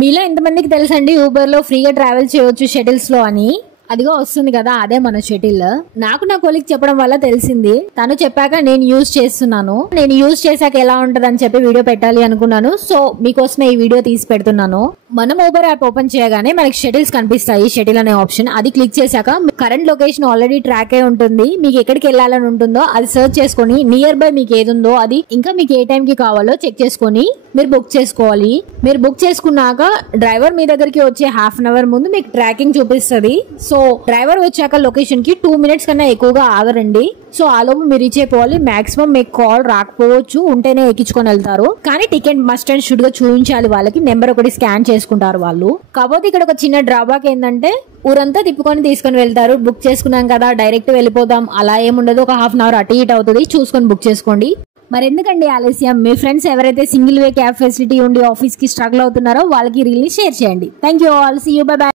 మీలో ఎంతమందికి తెలుసండి ఊబర్ లో ఫ్రీగా ట్రావెల్ చేయవచ్చు షటిల్స్ లో అని? అదిగో వస్తుంది కదా, అదే మన షటిల్. నాకు నా కొలీగ్ చెప్పడం వల్ల తెలిసింది. తను చెప్పాక నేను యూజ్ చేస్తున్నాను. నేను యూజ్ చేశాక ఎలా ఉంటది అని చెప్పి వీడియో పెట్టాలి అనుకున్నాను. సో మీకోసమే ఈ వీడియో తీసి పెడుతున్నాను. మనం ఊబర్ యాప్ ఓపెన్ చేయగానే మనకి షటిల్స్ కనిపిస్తాయి. షటిల్ అనే ఆప్షన్ అది క్లిక్ చేశాక కరెంట్ లొకేషన్ ఆల్రెడీ ట్రాక్ అయి ఉంటుంది. మీకు ఎక్కడికి వెళ్ళాలని ఉంటుందో అది సర్చ్ చేసుకుని నియర్ బై మీకు ఏది ఉందో అది, ఇంకా మీకు ఏ టైం కి కావాలో చెక్ చేసుకుని మీరు బుక్ చేసుకోవాలి. మీరు బుక్ చేసుకున్నాక డ్రైవర్ మీ దగ్గరికి వచ్చే హాఫ్ అన్ అవర్ ముందు మీకు ట్రాకింగ్ చూపిస్తుంది. సో డ్రైవర్ వచ్చాక లొకేషన్ కి 2 minutes కన్నా ఎక్కువగా ఆగరండి. సో ఆ లోపు మీరు రీచ్ అయిపోవాలి. మాక్సిమం మీకు కాల్ రాకపోవచ్చు, ఉంటేనే ఎక్కించుకొని వెళ్తారు. కానీ టికెట్ మస్ట్ అండ్ షుడ్ గా చూపించాలి వాళ్ళకి. నెంబర్ ఒకటి స్కాన్ చేసుకుంటారు వాళ్ళు. కాకపోతే ఇక్కడ ఒక చిన్న డ్రాబ్యాక్ ఏంటంటే ఊరంతా తిప్పుకొని తీసుకొని వెళ్తారు. బుక్ చేసుకున్నాం కదా డైరెక్ట్ వెళ్ళిపోతాం అలా ఏముండదు. ఒక హాఫ్ అన్ అవర్ అటు ఇటు అవుతుంది, చూసుకొని బుక్ చేసుకోండి. మరి ఎందుకండి ఆలస్యం? మీ ఫ్రెండ్స్ ఎవరైతే సింగిల్ వే క్యాబ్ ఫెసిలిటీ ఉండి ఆఫీస్ కి స్ట్రగుల్ అవుతున్నారో వాళ్ళకి రీల్ ని షేర్ చేయండి. Thank you all. See you. Bye by.